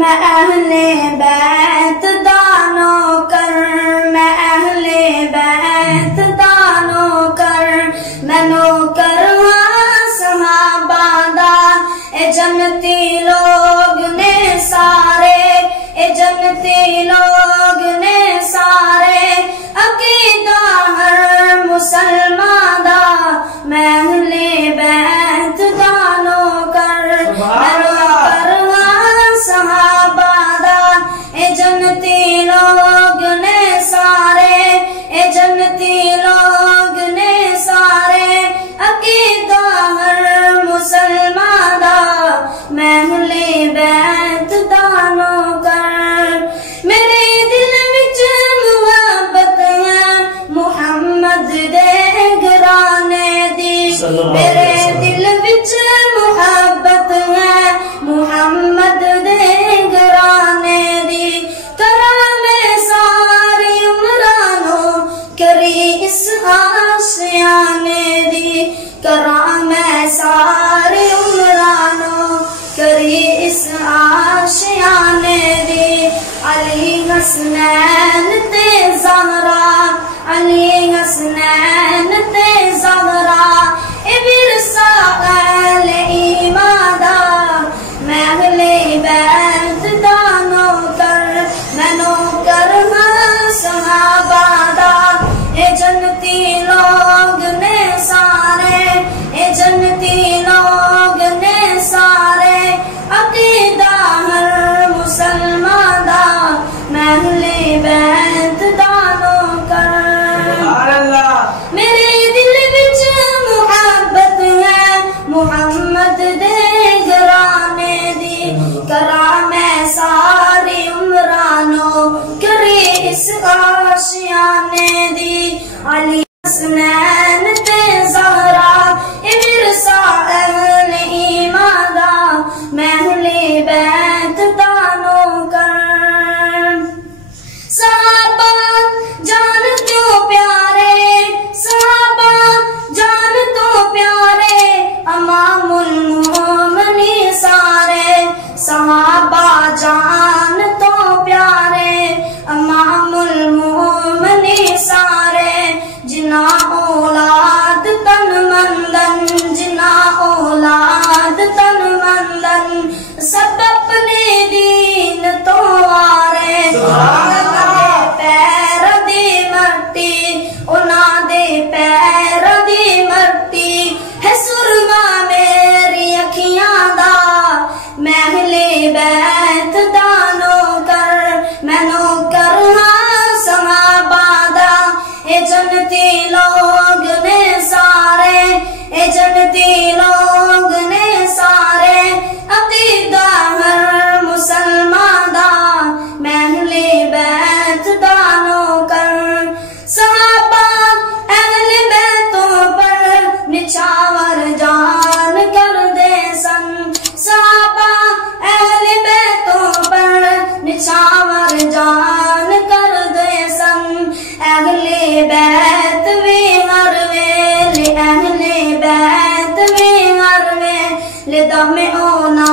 मैं अहले बैत दानो कर, मैं अहले बैत दानो कर, मैनो कर सहाबादान ए जन्नती लोग ने सारे, ए जन्नती लोग ने सारे, अकीदा हर मुसलमान दा, मैं अहले बैत दानो कर, मैनो कर सहाबादान ए जन्नती लोग ने सारे, ए जन्नती लोग ने सारे, अकीदा हर मुसलमान दा, मैं अहले बैत दानो कर। मेरे दिल विच मुहब्बत है मुहम्मद दे घराने दी, मेरे दिल विच मुहब्बत है मुहम्मद दे घराने दी, करा मैं सारी उमरानो करी इस आशियाने दी, करा मैं सारी उमरानो करी इस आशियाने दी। अली हसनैन ते ज़हरा, अली हसनैन ते ज़हरा, ए विरसा अहले ईमान दा, मैं अहले बैत दानो कर, मैनो कर सहाबादा, ए जन्नती लोग ने सारे, ए जन्नती लोग ने सारे, अकीदा हर मुसलमान दा, मैं अहले बैत दानो कर। मेरे दिल विच मुहब्बत है मुहम्मद दे घराने दी, करा मैं सारी उमरानो करी इस आशियाने दी। अली हसनैन ते ज़हरा, ए विरसा अहले ईमान दा, मैं अहले बैत दानो कर। सहाबा जान क्यों प्यारे, सहाबा जान तो प्यारे, अमामुल मोमिनीन सारे, सहाबा जान तो प्यारे, अमामुल मोमिनीन सारे, जिना औलाद तन मंदन, जिना औलाद तन मंदन, सब अपने दीन तो आरे, पैर दी मट्टी, उना दे पैर दी मट्टी, है सुरमा मेरी अखियां दा, मैं अहले बैत दानो कर, मैनो कर सहाबादा, ए जन्नती लोग ने सारे, ए जन्नती लोग ने सारे, अकीदा हर मुसलमान दा, मैं अहले बैत दानो कर। सहाबा अहले बैतों पर निछावर जान कर दे सन, सहाबा अहले बैतों पर निछावर जान कर दे सन, अहले बैत वे हर वेले, अहले बैत वे हर वेले दमे ओ ना